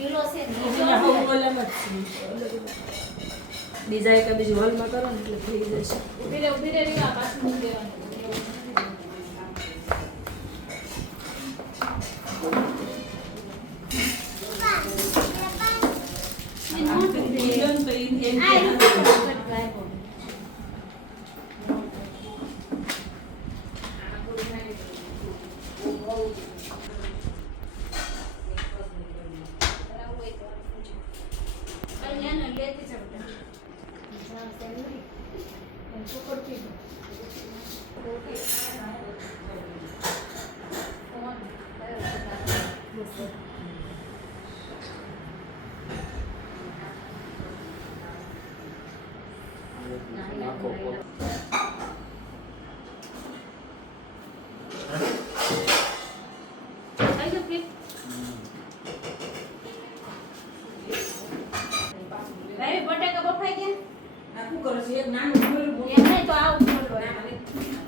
ઢીલો છે ને અહીંયા હું ઓલામાં જ છું. બીજા એક બીજું હોલમાં કરો ને એટલે થઈ જશે. ઉભી રે રીવા પાછું મૂકી દેવાનું એક નાનું